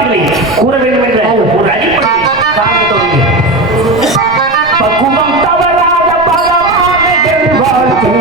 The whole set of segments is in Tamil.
வார்த்தைகளை கூற வேண்டும் என்ற ஒரு அடிப்படை காரணத்தோடு பக்குவம் தவறாத பகவான் வாழ்க்கை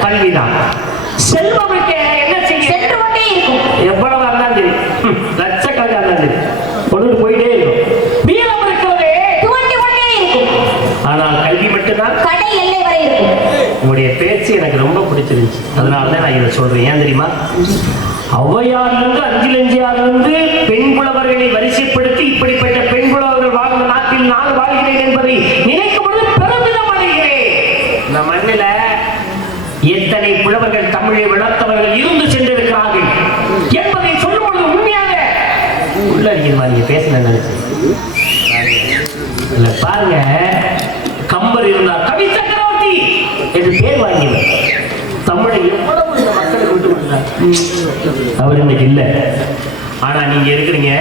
கல்விதான். செல்வமிக்க என்ன செய்ய சென்று கொண்டே இருக்கும். எவ்வளவு இருந்தாலும் சரி, லட்சக்கணக்காக இருந்தாலும் சரி, கொண்டு போயிட்டே இருக்கும். வீரம் இருக்கிறதே துவண்டு கொண்டே இருக்கும். ஆனால் கல்வி மட்டும்தான் கடை எல்லை வரை இருக்கும். உங்களுடைய பேச்சு எனக்கு ரொம்ப பிடிச்சிருந்துச்சு, அதனாலதான் நான் இதை சொல்றேன். ஏன் தெரியுமா? ஔவையாரிலிருந்து அஞ்சிலஞ்சியாரிலிருந்து பெண் புலவர்களை வரிசைப்படுத்தி உள்ள அடிக்கிறமா நீங்க பேசணும் நினைச்சு இல்ல பாருங்க. கம்பர் இருந்தார், கவி சக்கரவர்த்தி என்று பேர் வாங்கியவர். தமிழை எவ்வளவு இந்த மக்களுக்கு விட்டு கொடுத்தார். அவர் இன்னைக்கு இல்ல. ஆனா நீங்க இருக்கிறீங்க,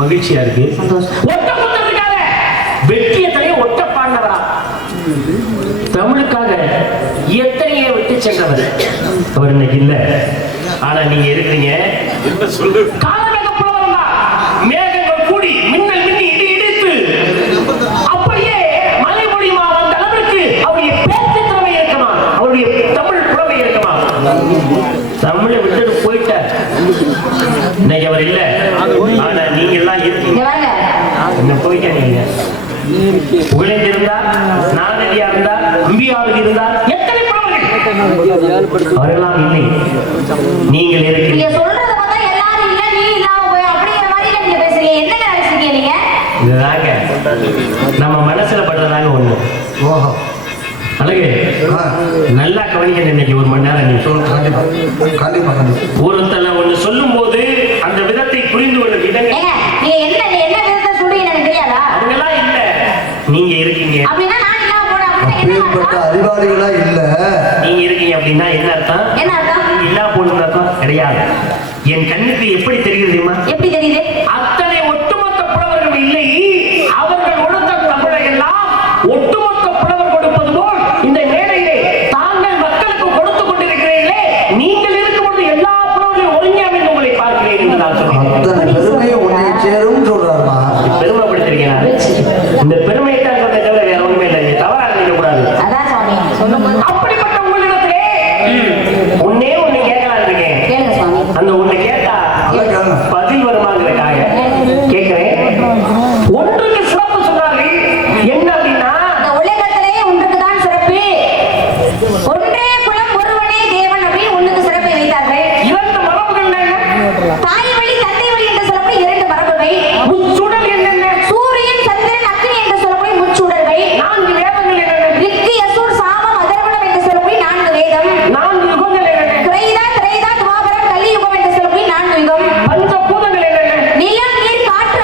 மகிழ்ச்சியா இருக்கு. ஒட்ட புத்தகத்துக்காக வெற்றியத்திலே ஒட்ட பாண்டவரா, தமிழுக்காக எத்தனையை விட்டு சென்றவர். அவர் இன்னைக்கு இல்ல. ஆனா நீங்க இருக்கிறீங்க. காலமேக புலவர் தான். மேகங்கள் கூடி மின்னல் மின்னி இடி இடித்து அப்படியே மலை பொழியுமா வந்த அளவிற்கு அவருடைய பேச்சு திறமை இருக்குமா, அவருடைய தமிழ் புலமை இருக்குமா. தமிழை விட்டுட்டு போயிட்டார். இன்னைக்கு அவர் இல்ல. ஆனா நீங்க எல்லாம் இருக்கீங்க. என்ன போயிட்டா நீங்க புகழேந்திருந்தா, நானடியா இருந்தா, அம்பியாவில் இருந்தா, எத்தனை புலவர்கள் அவரெல்லாம் இல்லை. நீங்கள் இருக்கிறீங்க. இதுதாங்க நம்ம மனசுல படுறதாங்க ஒண்ணு. ஓஹோ அழகு, நல்லா கவனிக்க. இன்னைக்கு ஒரு மணி நேரம் நீங்க சொல்லணும். ஒருத்தல ஒண்ணு சொல்லும் போது அந்த விதத்தை புரிந்து கொள்ள விதங்க. அவங்கெல்லாம் இல்ல, நீங்க இருக்கீங்க. அறிவாளிகளா இல்ல, நீங்க இருக்கீங்க அப்படின்னா என்ன அர்த்தம்? இல்லா போன அர்த்தம் கிடையாது. என் கண்ணுக்கு எப்படி தெரிகிறது? எப்படி தெரியுது? அத்தனை ஒட்டுமொத்த புலவர்கள் இல்லை. அவர்கள் கொடுத்த தமிழை எல்லாம் ஒட்டுமொத்த புலவர் கொடுப்பது போல் இந்த மேடையிலே தாங்கள் மக்களுக்கு கொடுத்து கொண்டிருக்கிறீர்களே. நீங்கள் இருக்கும்போது எல்லா புலவர்களையும் ஒருங்கே அமைந்து உங்களை பார்க்கிறேன் என்று நான் சொல்றேன். அத்தனை பெருமையை ஒன்றை சேரும் சொல்றாருமா. பெருமைப்படுத்துறீங்களா? இந்த பெருமையை தான் சொல்றதை தவிர வேற ஒண்ணுமே இல்லை. தவறாக நினைக்கக்கூடாது. அப்படிப்பட்ட உங்களிடத்திலே ஒன்னே ஒண்ணு கேட்கலாம் இருக்கேன். அந்த ஒண்ணு கேட்டா பதில் வருமாங்கிறதுக்காக கேட்கிறேன். ஒன்றுக்கு சிறப்பு சொன்னார்கள். என்ன அப்படின்னா, இந்த உலகத்திலே ஒன்றுக்கு தான் சிறப்பு. ஒன்றே குலம் ஒருவனே தேவன் அப்படின்னு ஒண்ணுக்கு சிறப்பை வைத்தார்கள். இரண்டு மரபுகள் என்ன? தாய் வழி தந்தை வழி என்று சொல்லக்கூடிய இரண்டு மரபுகள். முச்சுடல் என்னென்ன? சூரியன் சந்திரன் அக்னி என்று சொல்லக்கூடிய முச்சுடர்கள். நான்கு வேதங்கள் என்னென்ன? ரிக்கு யசூர் சாமம் அதர்வணம் என்று சொல்லக்கூடிய நான்கு வேதம். நான்கு யுகங்கள் என்னென்ன? திரைதா துவாபரம் கலியுகம் என்று சொல்லக்கூடிய நான்கு யுகம். பஞ்சபூதங்கள் என்னென்ன? நிலம் நீர் காற்று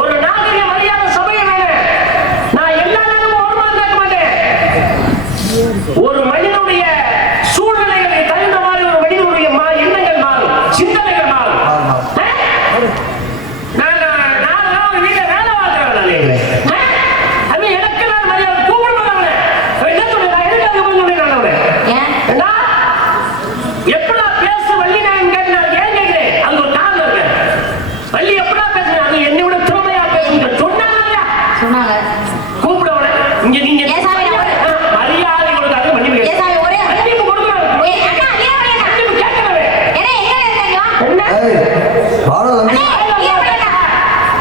ஒரு நாகரிக மரியாதை சபையை வேணும். நான் எல்லா நேரமும் ஒரு மாதிரி கேட்க மாட்டேன். ஒரு மனிதனுடைய சூழ்நிலைகளை தகுந்த மாதிரி ஒரு மனிதனுடைய எண்ணங்கள் மாறும், சிந்தனைகள் மாறும். நான் ஒரு வீட்டை வேலை பார்க்கிறேன். அது எனக்கு நான் மரியாதை கூப்பிடுவேன். என்ன சொல்றேன்? நான் எதுக்காக சொல்றேன்? எப்படா பேசு வள்ளி நான் கேட்டேன். ஏன் கேட்கிறேன்? அங்க ஒரு காரணம் இருக்கு. வள்ளி எப்படா பேசுறேன்? அது என்னை விட திறமையா பேசுங்க சொன்னாங்க. கூப்பிடுவன இங்க நீங்க மரியாதை கொடுக்காது. மன்னிப்பு மன்னிப்பு கொடுக்கணும். மன்னிப்பு கேட்கவே என்ன வாடா தம்பி.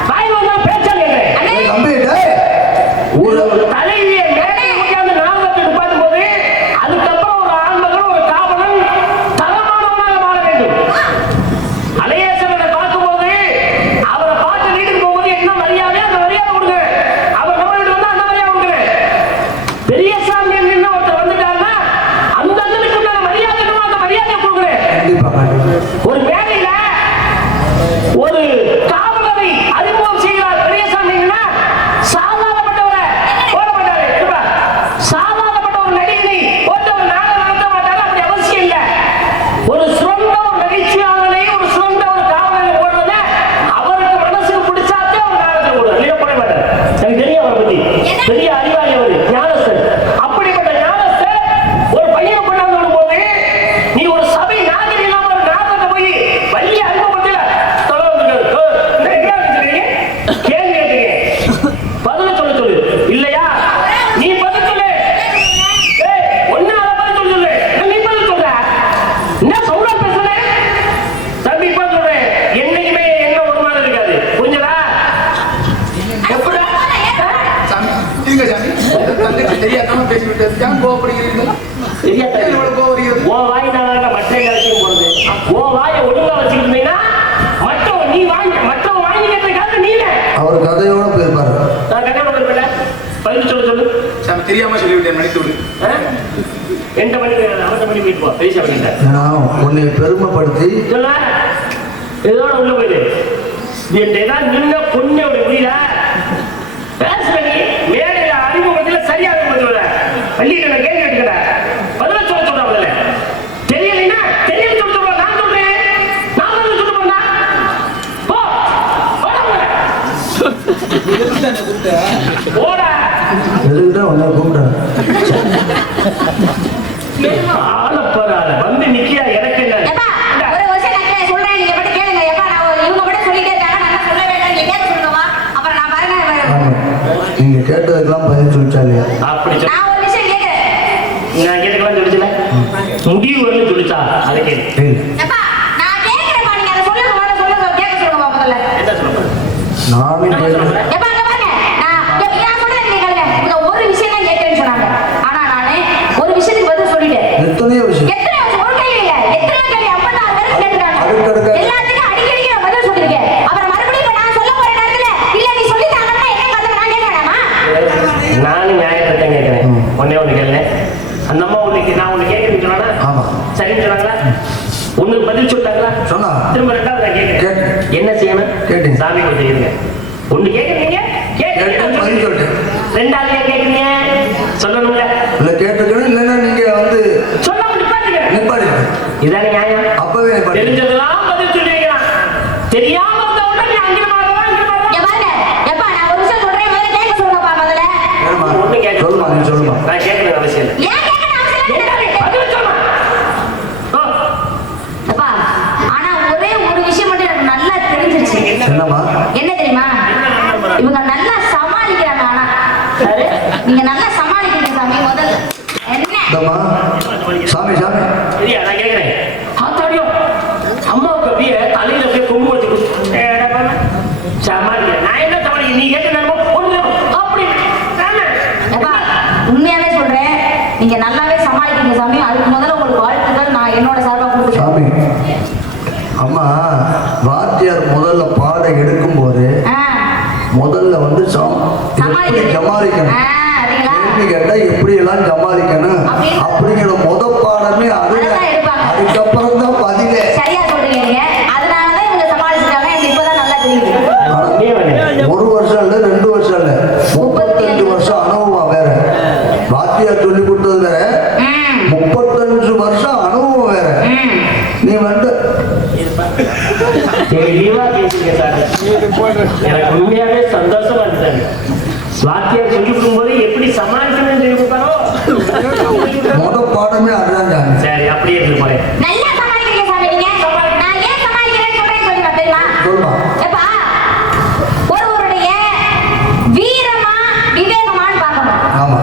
வாய் வந்தா பேச்சா கேட்கிறேன். தம்பி டேய் ஊர்ல தலைவியை மேலே உட்கார்ந்து நாமத்தை பார்க்கும் போது அதுக்கப்புறம் ஒரு ஆண்மகன் ஒரு காவலன் தரமானவனாக மாற வேண்டும். அலையேசனை பார்க்கும்போது அவரை பார்த்து வீட்டுக்கு போகும்போது என்ன மரியாதை அந்த மரியாதை கொடுங்க. அவர் நம்ம வீட்டு வந்தா அந்த மரியாதை கொடுங்க. பெரியசாமி என்ன ஒருத்தர் வந்துட்டாருன்னா அந்த அண்ணனுக்கு உண்டான மரியாதை அந்த மரியாதையை கொடுக்குறேன். ஒரு வேலையில ஒரு காவலரை அறிமுகம் செய்கிறார் பெரியசாமின்னா சாதாரணப்பட்டவரை போட மாட்டாரு. சாதாரணப்பட்ட ஒரு நடிகனை போட்டவர் நாடகம் நடத்த மாட்டாரு. அப்படி அவசியம் இல்லை. ஒரு சிறந்த ஒரு நகைச்சுவையாளனை ஒரு சிறந்த ஒரு காவலனை போடுறத அவருக்கு மனசுக்கு பிடிச்சாத்தே ஒரு நாடகத்தை போடுவார். இல்லையா போட மாட்டார். எனக்கு தெரியும் அவரை பத்தி. பெரிய அறிவாளி அவர், ஞானஸ்தர். அப்படிப்பட்ட ஞானஸ்தர் ஒரு பையனை கொண்டாந்து வரும்போது நீ ஒரு சபை நாகரிகம் இல்லாம ஒரு நாடகத்தை போய் வள்ளி அறிமுகப்படுத்தல கேள்வி கேட்டீங்க. பதில சொல்லு. இல்லையா நீ பதில் சொல்லு. ஒன்னால பதில் சொல்லு. நீ பதில் சொல்ற. என்ன சொல்ற பேசுற தம்பி? இப்ப சொல்றேன். என்னைக்குமே என்ன ஒரு மாதிரி இருக்காது. புரிஞ்சதா? எப்படா சாமி இருங்க சாமி. தங்கச்சி தெரியாம பேசிவிட்டது. ஏன் கோவப்படுகிறீர்கள்? தெரியாத எவ்வளவு கோவப்படுகிறது? ஓ வாயினால மற்ற எல்லாத்தையும் போறது. ஓ வாயை ஒழுங்கா வச்சுக்கிட்டீங்கன்னா மற்றவன் நீ வாங்கி மற்றவன் வாங்கிக்கிறதுக்காக நீ அவர் கதையோட போயிருப்பாரு. நான் கதை கொடுக்கல. பதில் சொல்லு. சாமி தெரியாம சொல்லிவிட்டேன், மன்னித்து விடு. 2 மணிக்கு அவன் மணி போயிட்டு போ. பெரிய பண்ணிட்ட ஏன்னா உன்னை பெருமைப்படுத்தி சொல்ல இதோட உள்ள போயிடு. ஏதாவது நின்ன பொண்ணோட முடியல பேசுற நீ மேடையில அறிமுகத்துல சரியா பதில் பள்ளிட்டு நான் கேள்வி கேட்டுக்கிறேன். பதில சொல்ல முதல்ல. தெரியலைன்னா தெரியல சொல்ல. நான் சொல்றேன். நான் பதில் சொல்ல போனா போ போடா. எதுக்குதான் உன்னை கூப்பிட்டாரு? ஆளப்பறால வந்து நிக்கியா. எனக்கு என்ன ஒரு வருஷம் நான் சொல்றேன். நீங்க மட்டும் கேளுங்க. இவங்க மட்டும் சொல்லிட்டே இருக்காங்க. நான் சொல்ல வேண்டாம். நீங்க கேட்க சொல்லுங்கம்மா. அப்புறம் நான் பாருங்க. நீங்க கேட்டதுக்கெல்லாம் பதில் சொல்லிட்டாலே. அப்படி சொல்லு. நான் ஒரு விஷயம் கேட்கிறேன். நான் கேட்டுக்கலாம் சொல்லிச்சுல முடிவு வந்து சொல்லிச்சா அதை கேள்வி. எப்பா நான் கேட்கிறேன்ப்பா. நீங்க அதை சொல்லுங்க. சொல்லுங்க. கேட்க சொல்லுங்க முதல்ல. என்ன சொல்ல நானும் கேட்கிறேன். எப்பா அங்க பாருங்க. நான் சொல்றேன். நீங்க கேளுங்க. இந்த ஒரு விஷயம் தான் கேட்கிறேன்னு சொன்னாங்க. ஆனா நானே ஒரு விஷயத்துக்கு பதில் சொல்லிட்டேன். எத்தனையோ விஷயம். எத்தனை ஒரு கேள்வி இல்ல. எத்தனை கேள்வி 54 பேர் கேட்டுட்டாங்க. எல்லாத்துக்கும் அடிக்கடி நான் பதில் சொல்லிருக்கேன். அப்புறம் மறுபடியும் இப்ப நான் சொல்ல போற நேரத்துல இல்ல நீ சொல்லி தாங்கன்னா என்ன கதை நான் கேட்க வேணாமா? நானும் நியாயத்தை கேட்கிறேன். ஒண்ணு கேள்வி. அந்த அம்மா உனக்கு நான் உனக்கு கேட்கறேன்னு சொன்னா ஆமா சரின்னு சொன்னாங்களா? உனக்கு பதில் சொல்லிட்டாங்களா? சொன்னா. திரும்ப 2வது நான் கேட்கிறேன். கேட்டேன். என்ன செய்யணும்? கேட்டேன். சாமி கொஞ்சம் இருங்க. ஒண்ணு கேட்கறீங்க கேட்டேன், பதில் சொல்லிட்டேன். 2வது ஏன் கேட்கறீங்க? சொல்லணும்ல. இல்ல கேட்டுக்கணும். இல்லைன்னா நீங்க வந்து சொல்லாம நிப்பாட்டுங்க. நிப்பாடி. இதான நியாயம். அப்பவே நிப்பாடி. தெரிஞ்சதெல்லாம் பதில் சொல்லி வைக்கிறான். தெரியாம வந்த உடனே நீ அங்கே மாறவா இங்க மாறவா? இங்க பாருங்க. எப்பா நான் ஒரு விஷயம் சொல்றேன். முதல்ல கேட்க சொல்லுங்கப்பா முதல்ல. கேளுமா. ஒண்ணு கேட்க சொல்லுமா, நீ சொல்லுமா. நான் கேட்கறது அவசியம் இல்லை. ஏன் கேட்கணும் அவசியம் இல்லை. பதில் சொல்லு. எப்பா ஆனா ஒரே ஒரு விஷயம் மட்டும் எனக்கு நல்லா தெரிஞ்சிருச்சு. என்னம்மா? என்ன தெரியுமா? இவங்க நல்லா சமாளிக்கிறாங்க. ஆனா நீங்க நல்லா சமாளிக்கிறீங்க சாமி. முதல்ல என்ன இந்தம்மா. சாமி சாமி சரியா நான் கேட்கிறேன். ஆத்தாடியோ அம்மாவுக்கு அப்படியே தலையில அப்படியே கொம்பு வச்சு சமாளிக்க. நான் என்ன சமாளிக்க? நீ கேட்ட ஒண்ணு அப்படி எப்பா உண்மையாவே சொல்றேன். நீங்க நல்லாவே சமாளிக்கிறீங்க சாமி. அதுக்கு முதல்ல உங்களுக்கு வாழ்த்துக்கள் நான் என்னோட சார்பா கொடுத்துருக்கேன். சாமி அம்மா வாத்தியார் முதல்ல பாடம் எடுக்கும் போது முதல்ல வந்து எப்படி சமாளிக்கணும் கேள்வி கேட்டா எப்படி எல்லாம் சமாளிக்கணும் அப்படிங்கிற பாடமே அதுக்கப்புறம் தான் பதிலே. சரியா சொல்றீங்க நீங்க. அதனாலதான் இவங்க சமாளிச்சிருக்காங்க. எனக்கு இப்பதான் நல்லா தெரியுது. தெளிவா பேசுங்க சார். எனக்கு உண்மையாவே சந்தோஷமா இருந்தாங்க. வாத்தியார் சொல்லி கொடுக்கும்போது எப்படி சமாளிக்கணும்னு சொல்லி கொடுத்தாரோ முதல் பாடமே அதுதான். சரி, அப்படியே இருக்கு போறேன். நல்லா சமாளிக்கிறீங்க சாமி நீங்க. நான் ஏன் சமாளிக்கிறேன்னு சொல்றேன்னு சொல்லுங்க தெரியுமா? சொல்லுமா. எப்பா ஒருவருடைய வீரமா விவேகமான்னு பார்க்கணும். ஆமா.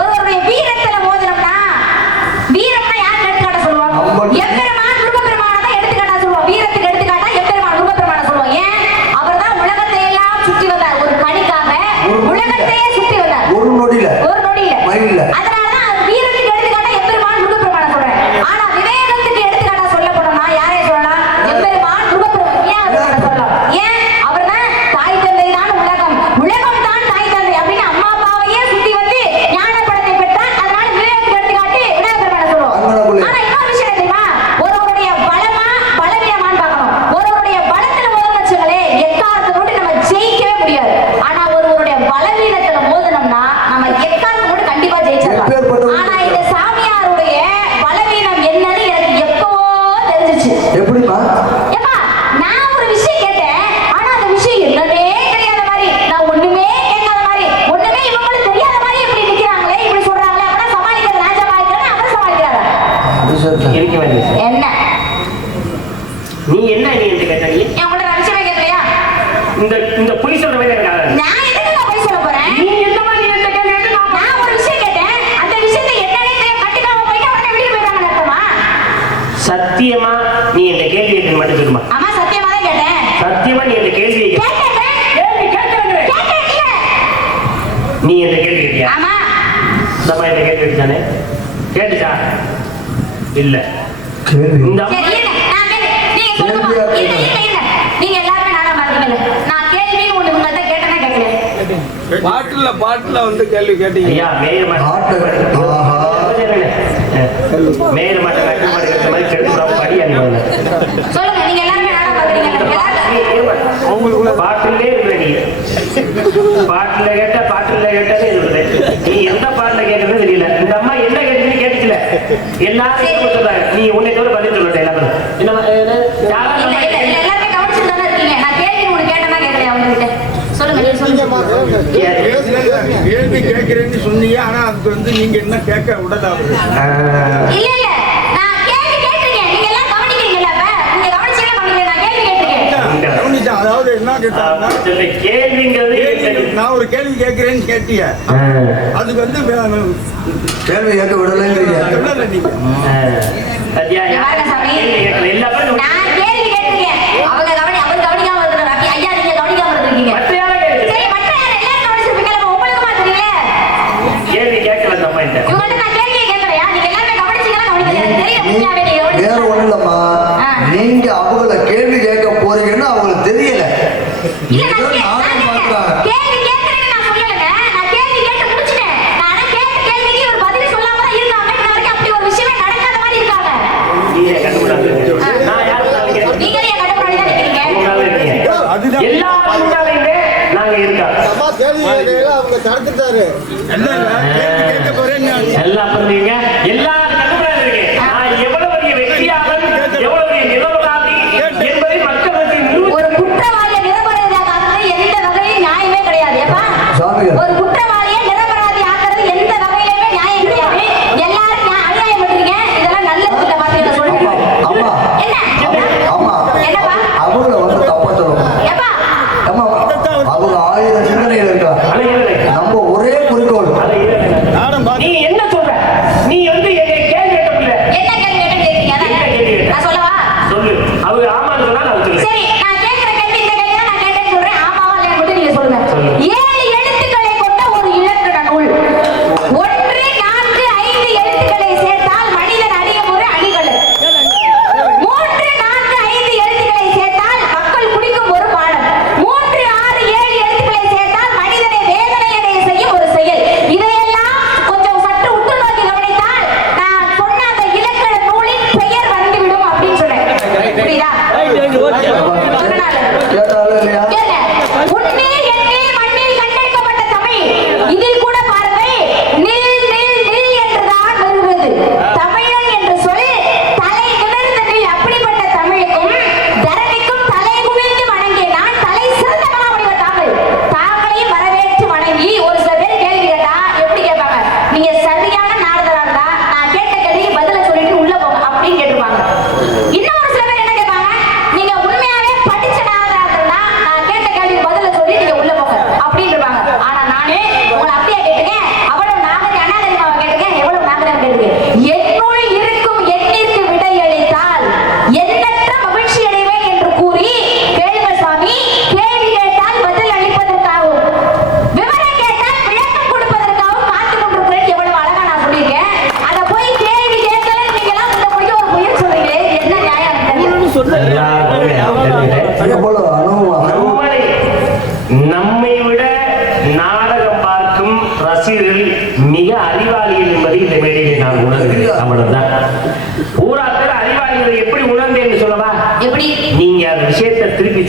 ஒருவருடைய வீரத்துல மோதினம்னா வீரம்னா யார் எடுத்துக்காட்ட சொல்லுவோம்? எம்பெருமான் முருகப்பெருமானை தான் எடுத்துக்காட்டா சொல்லுவோம். வீரத்துக்கு எடுத்துக்காட்டா எம்பெருமான் முருகப்பெருமானை சொல்லுவோம். ஏன்? அவர் தான் உலகத்தை எல்லாம் சுற்றி வந்தார். ஒரு கணிக்காக உலகத்தையே சுற்றி வந்தார். ஒரு நொடியில மயில. அதனாலதான் வீரத்துக்கு எடுத்துக்காட்டா எம்பெருமான் முருகப்பெருமானை சொல்றேன். ஆனா விவேகத்துக்கு எடுத்துக்காட்டா சொல்ல போனோம்னா யாரை சொல்லலாம்? எம்பெருமான் முருகப்பெருமான். ஏன் அதை சொல்லலாம்? ஏன்? அவர் தான் தாய் தந்தை தான் உலகம், உலகம் தான் தாய் தந்தை அப்படின்னு அம்மா அப்பாவையே சுத்தி வந்து ஞானப்படத்தை பெற்றார். அதனால விவேகத்துக்கு எடுத்துக்காட்டு விநாயகப்பெருமானை சொல்லுவோம். ஆனா இன்னொரு விஷயம் தெரியுமா? ஒருவருடைய பலமா பலவீனமான்னு பார்க்கணும். ஒருவருடைய பலத்துல மோதணும் வச்சுங்களே எக்காரத்தை கொண்டு நம்ம ஜெயிக்கவே முடியாது. ஆனா ஒருவருடைய பலவீனத்துல மோதனம்னா நம்ம எக்காரத்தை கொண்டு கண்டிப்பா ஜெயிச்சிடலாம். ஆனா இந்த சாமியாருடைய பலவீனம் என்னன்னு எனக்கு எப்பவோ தெரிஞ்சிச்சு. எப்படிமா? ஏப்பா நான் ஒரு விஷயம் கேட்டேன். ஆனா அந்த விஷயம் என்னன்னே தெரியாத மாதிரி, நான் ஒண்ணுமே கேட்காத மாதிரி, ஒண்ணுமே இவங்களுக்கு தெரியாத மாதிரி இப்படி நிக்கிறாங்களே, இப்படி சொல்றாங்களே, அப்பனா சமாளிக்கிறது நான் சமாளிக்கிறேன், அவர் சமாளிக்கிறாரா? அது சரிதான். இருக்க வேண்டியது. என்ன நீ என்ன நீ என்று கேட்ட நீ என் உங்கள்ட்ட நான் விஷயமே கேட்கலையா? இந்த பொய் சொல்ற வேலை இருக்காது. நான் எதுக்கு நான் போய் சொல்ல போறேன்? நீ என்ன மாதிரி என்கிட்ட கேள்வி நான் ஒரு விஷயம் கேட்டேன். அந்த விஷயத்தை என்னன்னே தெரியாம கட்டுக்காம போயிட்டு உடனே வெளியே போயிட்டாங்கன்னு அர்த்தமா? சத்தியமா நீ இந்த கேள்வி கேட்க மட்டும் சொல்லுமா? ஆமா சத்தியமா தான் கேட்டேன். சத்தியமா நீ இந்த கேள்வி கேட்டேன். கேள்வி கேட்கறேன். கேட்டேன் இல்ல? நீ இந்த கேள்வி கேட்டியா? ஆமா. நம்ம இந்த கேள்வி கேட்டுச்சானே கேட்டுச்சா? இல்ல. கேள்வி. இந்த சரி இருங்க. நான் நீங்க சொல்லுங்க. இல்ல. நீங்க எல்லாரும் நானா பாத்தீங்கல. நான் கேள்வி ஒண்ணு உங்கள்ட்ட கேட்டனே கேட்கல. பாட்டுல வந்து கேள்வி கேட்டீங்க. ஐயா மேயர் ஆஹா. மேயர் மட்டும் கட்டு மாடு கட்ட மாதிரி கெடுப்புறா படி அனுப்பல. சொல்லுங்க நீங்க எல்லாரும் நானா பாத்தீங்கல. பாட்டிலே இருக்கிற நீ பாட்டுல கேட்டதே இருக்குது. நீ எந்த பாட்டுல கேட்கறது தெரியல. இந்த அம்மா என்ன கேட்டுன்னு கேட்டுச்சுல எல்லாரும் சொல்றாங்க. நீ உன்னை தவிர பதில் சொல்லிட்ட எல்லாரும். எல்லாருமே கவனிச்சுட்டு தானே இருக்கீங்க. நான் கேள்வி ஒண்ணு கேட்டனா கேட்கலையா உங்ககிட்ட? சொல்லுங்க நீங்க சொல்லுங்க. கேள்வி கேட்கிறேன்னு சொன்னீங்க. ஆனா அதுக்கு வந்து நீங்க என்ன கேட்க விடலாம். இல்ல நான் கேள்வி கேட்டிருக்கேன். நீங்க எல்லாம் கவனிக்கிறீங்கல்ல? அப்ப நீங்க கவனிச்சீங்க கவனிக்கல. நான் கேள்வி கேட்டிருக்கேன். கவனிச்சேன். அதாவது என்ன கேட்டாங்கன்னா கேள்விங்கிறது நான் ஒரு கேள்வி கேட்கிறேன்னு கேட்டீங்க. அதுக்கு வந்து கேள்வி கேட்க விடலைங்கிறீங்க. சொல்லல நீங்க. நான் கேள்வி கேட்டிருக்கேன். அவர் கவனிக்காம இருக்காரு. ஐயா நீங்க கவனிக்காம இருக்கீங்க. சரி மற்ற எல்லாரும் கவனிச்சிருப்பீங்க. உங்களுக்கு தெரியல. கேள்வி கேட்கல தம்மா இந்த இவங்கள்ட்ட நான் கேள்வி கேட்கலையா? நீங்க எல்லாரும் கவனிச்சீங்களா கவனிக்கலையா? எனக்கு தெரியும். உண்மையாவே நீங்க வேற கவனிச்சீங்க. ஒண்ணும் இல்லம்மா. நீங்க அவங்கள கேள்வி கேட்க போறீங்கன்னு அவங்களுக்கு தெரியல. இல்ல ஏதோ நானும் பாக்குறாங்க. கேள்வி கேட்கறேன்னு நான் சொல்லலங்க. நான் கேள்வி கேட்டு முடிச்சிட்டேன். நான் கேட்ட கேள்விக்கு ஒரு பதில் சொல்லாம தான் இருக்காங்க. இன்ன வரைக்கும் அப்படி ஒரு விஷயமே நடக்காத மாதிரி இருக்காங்க. நீங்க கண்டுபிடிச்சீங்க. நான் யாரு சொல்றீங்க? நீங்க ஏன் கண்டுபிடி தான் நிக்கிறீங்க? அதுதான் எல்லா முன்னாலேயுமே நாங்க இருக்கோம். அம்மா கேள்வி கேட்கல அவங்க தடுத்துட்டாரு. கேள்வி கேட்க போறேன். எல்லாம் பண்ணுவீங்க. எல்லாரும் கண்டுபிடிச்சிருக்கீங்க. நான் எவ்வளவு பெரிய வெற்றியாளன், எவ்வளவு பெரிய நிரபராதி என்பதை மக்கள் மத்தியில் ஒரு குற்றவாளியை நிரபராதியாக ஆக்குறது எந்த வகையிலும் நியாயமே கிடையாது. ஏப்பா சாமிகள். ஒரு குற்றவாளியை நிரபராதி ஆக்குறது எந்த வகையிலுமே நியாயம் கிடையாது. எல்லாரும் அநியாயம் பண்றீங்க. இதெல்லாம் நல்ல கிட்ட பாத்தீங்க சொல்லுங்க. அம்மா என்ன ஆமா என்னப்பா அவங்கள வந்து தப்பா சொல்லணும். ஏப்பா அம்மா அவங்க 1000 சிந்தனைகள் இருக்கா. நம்ம ஒரே குறிக்கோள். நீ என்ன சொல்ற? நீ வந்து என்னை கேள்வி கேட்கல. என்ன கேள்வி கேட்டீங்க? அதான் நான் சொல்லவா? சொல்லு. அவங்க ஆமான்னு சொன்னா நான் சொல்லுவேன். சரி நான் கேட்கிற கேள்வி இந்த கேள்வி தான் நான் கேட்டேன்னு சொல்றேன். ஆமாவா இல்லையா மட்டும் நீங்க சொல்லுங்க. 7 எழுத்துக்களை கொண்ட ஒரு இலக்கண நூல். 1, 4, 5 எழுத்துக்களை சேர்த்தால் மனிதன் அறியும் ஒரு அணிகலன். 3, 4, 5 எழுத்துக்களை சேர்த்தால் மக்கள் குடிக்கும் ஒரு பானம். 3, 6, 7 எழுத்துக்களை சேர்த்தால் மனிதனை வேதனை அடைய செய்யும் ஒரு செயல். இதையெல்லாம் கொஞ்சம் சற்று உற்று நோக்கி கவனித்தால் நான் சொன்ன அந்த இலக்கண நூலின் பெயர் வந்துவிடும் அப்படின்னு சொன்னேன். புரியுதா?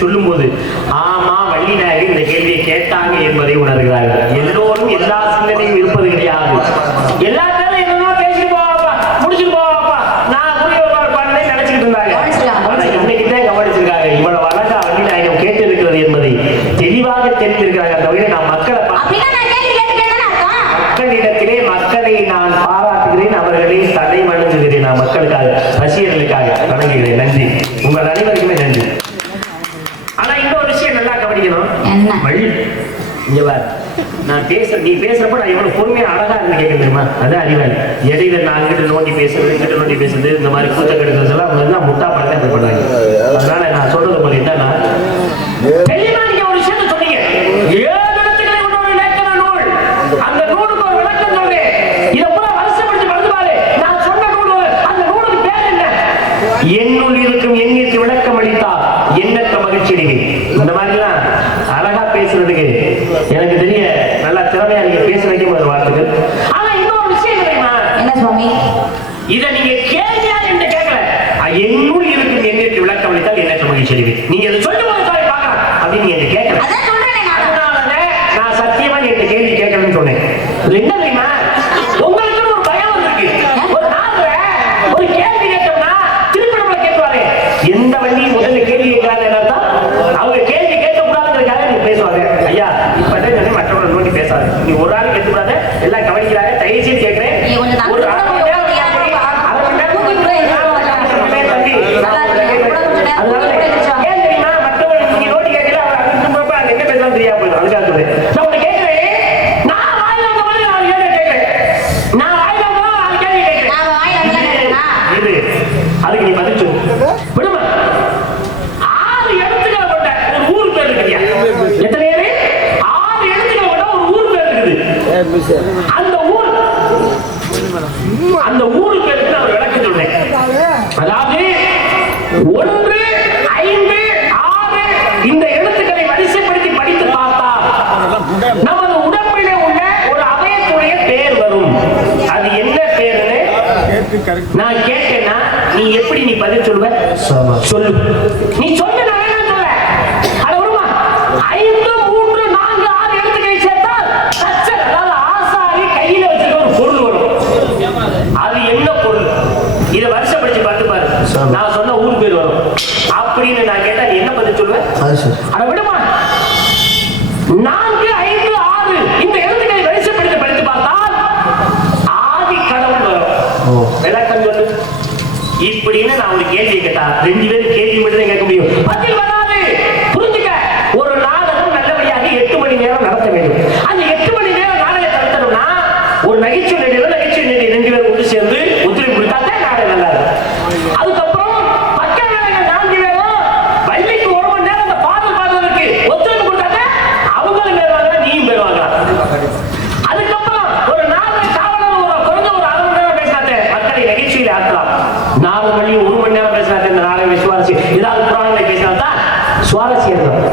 சொல்லும் போது ஆமா வள்ளிநாயகி இந்த கேள்வியை கேட்டாங்க என்பதை உணர்கிறார்கள். எல்லோரும் எல்லா சிந்தனையும் இருப்பது கிடையாது. எல்லா பேரும் என்னன்னா பேசிட்டு போவாப்பா, முடிச்சுட்டு போவாப்பா, நான் புரிய ஒரு பாடலை நினைச்சுக்கிட்டு இருந்தாங்க. ஆனா இன்னைக்குதான் கவனிச்சிருக்காங்க இவ்வளவு அழகா வள்ளிநாயகம் கேட்டு இருக்கிறது என்பதை தெளிவாக தெரிந்திருக்கிறாங்க. அந்த வகையில் நான் மக்களிடத்திலே மக்களை நான் பாராட்டுகிறேன், அவர்களை தடை வணங்குகிறேன். நான் மக்களுக்காக ரசிகர்களுக்காக வணங்குகிறேன். நன்றி, உங்கள் அனைவருக்குமே நன்றி. ஆனா இன்னொரு விஷயம் நல்லா கவனிக்கணும். இங்க பாரு, நான் நீ பேசுறப்ப நான் எவ்வளவு பொறுமையா அழகா இருந்து கேட்க தெரியுமா? அதான் அறிவாளி. இடையில நான் அங்கிட்ட நோண்டி பேசுறது, இங்கிட்ட நோண்டி பேசுறது, இந்த மாதிரி கூத்த கெடுக்கிறது எல்லாம் அவங்க முட்டா படத்தை அப்படி பண்றாங்க. அதனால நான் சொல்றது போல என்னன்னா, தெளிவா நீங்க ஒரு விஷயத்த சொன்னீங்க. 7 எழுத்துக்களை கொண்ட ஒரு இலக்கண நூல். அந்த நூலுக்கு ஒரு விளக்கம் சொல்றேன். இதை பூரா வருஷப்படுத்தி வந்து பாரு. நான் சொன்ன நூல், அந்த நூலுக்கு பேர் என்ன? என்னுள் இருக்கும் எண்ணிற்கு விளக்கம் அளித்தார் எண்ணற்ற மகிழ்ச்சி. இந்த மாதிரிலாம் அழகா பேசுறதுக்கு எனக்கு தெரிய நல்லா திறமையா நீங்க பேசுறதுக்கே முதல் வாழ்த்துக்கள். ஆனா இன்னொரு விஷயம் தெரியுமா? என்ன சுவாமி? இதை நீங்க கேள்வியா என்று கேட்கல. என்னுள் இருக்கும் எண்ணிற்கு விளக்கம் அளித்தால் எண்ணற்ற மகிழ்ச்சி. நீங்க இதை சொல்லும் போது பார்க்கலாம் அப்படின்னு நீங்க கேட்கல. அதனாலதான் நான் சத்தியமா நீ இந்த கேள்வி கேட்கணும்னு சொன்னேன். என்ன தெரியுமா? உங்களுக்கு ஒரு பயம் இருக்கு. ஒரு நாள் ஒரு கேள்வி கேட்டோம்னா திருப்பி நம்மளை கேட்பாரு. எந்த வண்டியும் முதல்ல கேள்வி கேட்கறாங்க அவங்க கேள்வி கேட்கக்கூடாதுங்கிறதுக்காக நீங்க பேசுவாங்க. ஐயா இப்ப மற்றவங்களை நோண்டி பேசாது. நீ ஒரு ஆள் கேட்கக்கூடாது, எல்லாம் கவனிக்கிறாங்க. தயவுசெய்து கேட்கிறேன். ஒரு ஏன் தெரியுமா? மற்றவங்க நீங்க நோண்டி கேட்கல, அவர் அங்க அங்க என்ன பேசலாம் தெரியாம போயிடும். அதுக்காக சொல்றேன். நான் கேட்கிறேன், நான் வாயில வந்த மாதிரி நான் கேள்வி கேட்கிறேன். நான் வாயில வந்தா நான் கேள்வி கேட்கிறேன். இது அதுக்கு நீ பதில் சொல்லு. விடுமா? 6 எழுத்துக்களை கொண்ட ஒரு ஊர் பேர் இருக்கியா? எத்தனை பேரு? 6 எழுத்துக்களை கொண்ட ஒரு ஊர் பேர் இருக்குது. அந்த ஊர் பேருக்கு நான் விளக்கம் சொல்றேன். அதாவது 1, 5, 6 இந்த எழுத்துக்களை வரிசைப்படுத்தி படித்து பார்த்தா நமது உடம்பிலே உள்ள ஒரு அவயத்துடைய பேர் வரும். அது என்ன பேருன்னு நான் கேட்டேன்னா நீ எப்படி நீ பதில் சொல்லுவ? சொல்லு. நீ சொல்லு, நான் வேணாம் சொல்ல. அட வருமா? 5, 3, 4, 6 எழுத்துக்களை சேர்த்தால் தச்சர், அதாவது ஆசாரி கையில வச்சிருக்க ஒரு பொருள் வரும். அது என்ன பொருள்? இதை வருஷப்படுத்தி பார்த்து பாரு. நான் சொன்ன ஊர் பேர் வரும் அப்படின்னு நான் கேட்டா நீ என்ன பதில் சொல்லுவ? அட விடுமா? 4, 5, 6 இந்த எழுத்துக்களை வரிசைப்படுத்தி படித்து பார்த்தால் ஆதி கடவுள் வரும். விளக்கம் சொல்லு இப்படின்னு நான் ஒரு கேள்வி கேட்டா 2 பேரும் கேள்வி மட்டும் தான் கேட்க முடியும். பதில் வராது. புரிஞ்சுக்க. ஒரு நாடகம் நல்லபடியாக 8 மணி நேரம் நடத்த வேண்டும். அந்த 8 மணி நேரம் நாடகத்தை நடத்தணும்னா ஒரு நகைச்சுவை நடிகர் 2 பேரும் ஒன்று சேர்ந்து ஒத்துழைப்பு கொடுத்தாதான் நாடகம் நல்லா இருக்கும். அதுக்கப்புறம் பக்க நாடகம் 4 பேரும் வள்ளிக்கு 1 மணி நேரம் அந்த பாடல் பாடுவதற்கு ஒத்துழைப்பு கொடுத்தாதான் அவங்களும் பேருவாங்க, நீயும் பேருவாங்க. அதுக்கப்புறம் ஒரு நாடக காவலர் குறைஞ்ச ஒரு 1/2 மணி நேரம் பேசினாத்தே மக்களை நகைச்சுவையில் ஆக்கலாம். 4 மணி 1 மணி நேரம் பேசினாத்தே இந்த நாடக சுவாரஸ்யம். ஏதாவது புராணங்களை பேசினால்தான் சுவாரஸ்யம் இருக்கும்.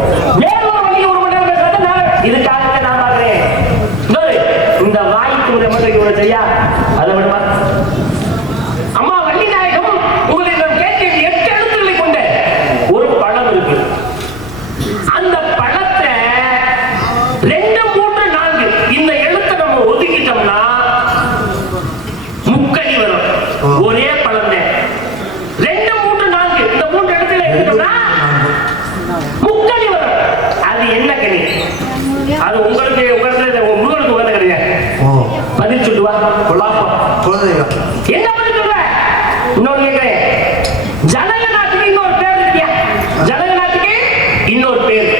வேறு ஒரு வழி 1 மணி நேரம் பேசினாத்தான் நாடகம். இதுக்காகவே நான் பாக்குறேன். இந்த வாய்ப்பு மட்டும் சரியா? அதை விடுமா? அம்மா வள்ளிநாயகம் உங்களை நான் கேட்டேன். 8 எழுத்துக்களை கொண்ட ஒரு பழம் இருக்கு. அந்த பழத்தை 2, 3, 4 இந்த எழுத்தை நம்ம ஒதுக்கிட்டோம்னா முக்கணி வரும். ஒரே பழம் 2, 3, 4 இந்த 3 எழுத்துல எடுத்துட்டோம்னா முக்கணி வரும். அது என்ன கனி? அது உங்களுக்கு முருகனுக்கு உகந்த கிடையாது. பதில் சொல்லுவா. என்ன பதில் சொல்ற? இன்னொரு கேட்கிறேன். ஜனகநாட்டுக்கு இன்னொரு பேர் இருக்கியா? ஜனகநாட்டுக்கு இன்னொரு பேர்.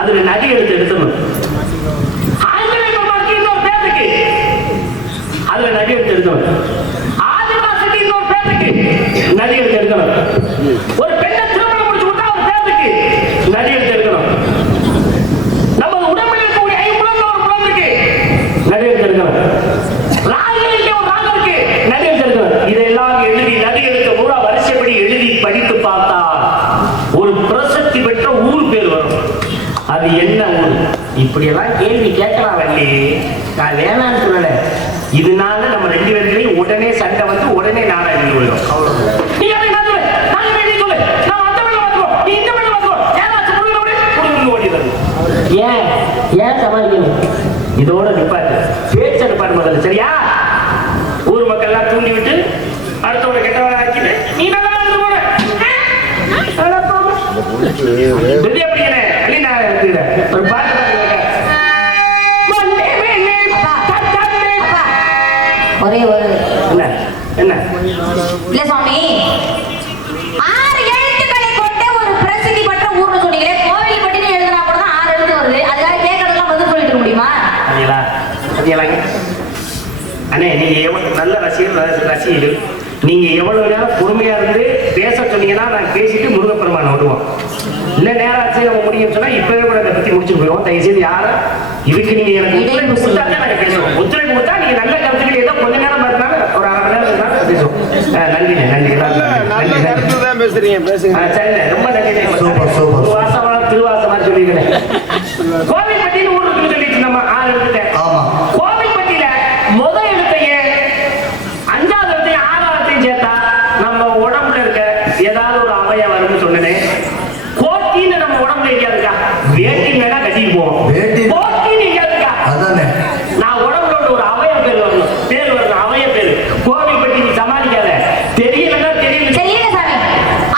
அதுல நதி எடுத்துடணும். ஆஞ்சநேய பெருமாளுக்கு இன்னொரு பேர் இருக்கு. அதுல நதி எடுத்துடணும். ஆதிவாசிக்கு இன்னொரு பேர் இருக்கு. நதி எடுத்துடணும். ஒரு பெண்ணை திருமணம் முடிச்சு விட்டா ஒரு பேர் இருக்கு. நதி எடுத்துடணும். நம்ம உடம்பில் இருக்கக்கூடிய 5 புலன்ல ஒரு புலன் இருக்கு. நதி எடுத்துடணும். ராகங்களுக்கு ஒரு ராகம் இருக்கு. நதி எடுத்துடணும். இதெல்லாம் எழுதி நதி எடுத்த பூரா வரிசைப்படி எழுதி படித்து பார்த்தா ஒரு பிரசித்தி பெற்ற ஊர் பேர் வரும். அது என்ன ஊர்? இப்படியெல்லாம் கேள்வி கேட்கலாம் வள்ளி. நான் வேணான்னு சொல்லல. இதனால நம்ம 2 பேர்களையும் உடனே சண்டை வந்து உடனே நாடகம் போயிடும். நீ அதை நான் சொல்லு. நான் சொல்லு. நான் அந்த வேலை வந்துடும். நீ இந்த வேலை வந்துடும். ஏன்னா ஏன் ஏன் சமாளிக்கணும்? இதோட நிப்பாட்டு, பேச்ச நிப்பாட்டு முதல்ல, சரியா? ஊர் மக்கள் எல்லாம் தூண்டி விட்டு அடுத்தவங்க கெட்டவங்க ஆக்கிட்டு நீ நல்லா இருந்து போன பெரிய அப்படிங்கிறேன் அள்ளி நான் எடுத்துக்கிறேன். ஒரு பாட்டு ஒரே ஒரு என்ன என்ன இல்ல சுவாமி, 6 எழுத்துக்களை கொண்ட ஒரு பிரசித்தி பெற்ற ஊர்னு சொன்னீங்களே, கோவில் பட்டினு எழுதுனா கூட தான் 6 எழுத்து வருது. அதுக்காக கேட்கறதெல்லாம் பதில் சொல்லிட்டு முடியுமா? அதேலா அதேலாங்க அண்ணே, நீங்க எவ்வளவு நல்ல ரசிகர்கள், நீங்க எவ்வளவு நேரம் பொறுமையா இருந்து பேச சொன்னீங்கன்னா நான் பேசிட்டு முருகப்பெருமானை விடுவோம். இல்ல நேரம் ஆச்சு நம்ம முடியும் சொன்னா இப்பவே கூட அதை பத்தி முடிச்சுட்டு போயிடுவோம். தயவுசெய்து யாரும் இதுக்கு நீங்க எனக்கு ஒத்துழைப்பு கொடுத்தா தான் நாங்க பேசுவோம். ஒத்துழைப்பு கொடுத்தா நீங்க நல்ல கருத்துக்கள் ஏதோ கொஞ்ச நேரம் இருந்தாலும் ஒரு 1/2 மணி நேரம் இருந்தாலும் பேசுவோம். நன்றிண்ணே, நன்றி பேசுங்க. சரிண்ணே, ரொம்ப நன்றி. வாசம் திருவாசமா சொல்லிக்கிறேன். கோவில்பட்டின்னு ஊர் இருக்குன்னு சொல்லிட்டு நம்ம 6 எழுத்துட்டேன். ஆமா. கோவில்பட்டியில முதல் எழுத்தையே 5வது எழுத்தையும் 6வது எழுத்தையும் சேர்த்தா நம்ம உடம்புல இருக்க ஏதாவது ஒரு அவயம் வரும்னு சொன்னேன். கோட்டின்னு நம்ம உடம்புல எங்கேயா இருக்கா? வேட்டி மேல கட்டிட்டு போவோம். வேட்டி. கோட்டின்னு எங்கேயா இருக்கா? அதானே. நான் உடம்புல ஒரு அவயம் பேர் வரணும், பேர் வரணும், அவய பேர். கோவில்பட்டி நீ சமாளிக்காத, தெரியலன்னா தெரியல. சரிங்க சாமி,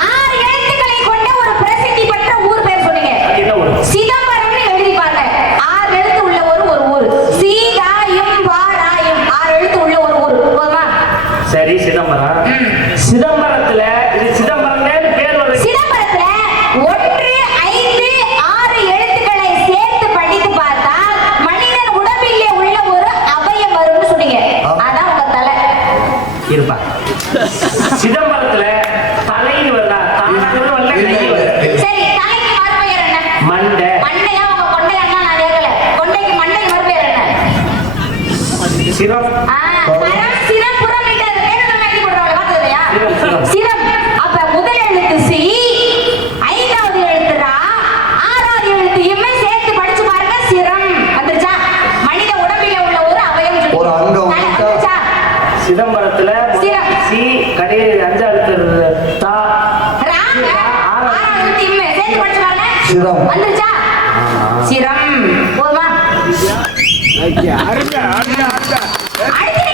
6 எழுத்துக்களை கொண்ட ஒரு பிரசித்தி பெற்ற ஊர் பேர் சொன்னீங்க. அது என்ன ஊரு? சிதம்பரம்னு எழுதி பாருங்க. 6 எழுத்து உள்ள ஒரு ஊர். சீதாயும் வாராயும் 6 எழுத்து உள்ள ஒரு ஊர். போதுமா? சரி, சிதம்பரம். சிதம்பரத்துல இது சிதம்பரம்னு பேர் வருது. சிதம்பரத்துல 1, 5, 6 எழுத்துக்களை சேர்த்து படித்து பார்த்தா மனிதன் உடம்பிலே உள்ள ஒரு அவயம் வரும்னு சொன்னீங்க. அதான் உங்க தலை. இருப்பா. சிதம்பரத்துல தலைன்னு வருதா? தானாகவே வரல, கைக்கு வரல. சரி, தலைக்கு மறுபெயர் என்ன? மண்டை. மண்டையா உங்க கொண்டையான்னா நான் கேட்கல. கொண்டைக்கு மண்டைக்கு மறுபெயர் என்ன? சிரம். மரம், சிரம், புறம் என்று அது பேரு நம்ம எழுதி போடுறோம்ல, பார்த்ததுலையா? சிரம். சிரம். அப்ப முதல் எழுத்து சி, 5வது எழுத்து ரா, 6வது எழுத்து இம்மை சேர்த்து படிச்சு பாருங்க, சிரம் வந்துருச்சா? மனித உடம்பில உள்ள ஒரு அவயம் சொல்லி. ஒரு அங்கம் தலை வந்துச்சா? வந்துருச்சா? சிதம்பரத்துல சிரம். சி, கடையில் 5வது தா, ராங்க, 6வது எழுத்து இம்மை சேர்த்து படிச்சு பாருங்க, சிரம். வந்துருச்சா? சிரம். போதுமா? அடுத்து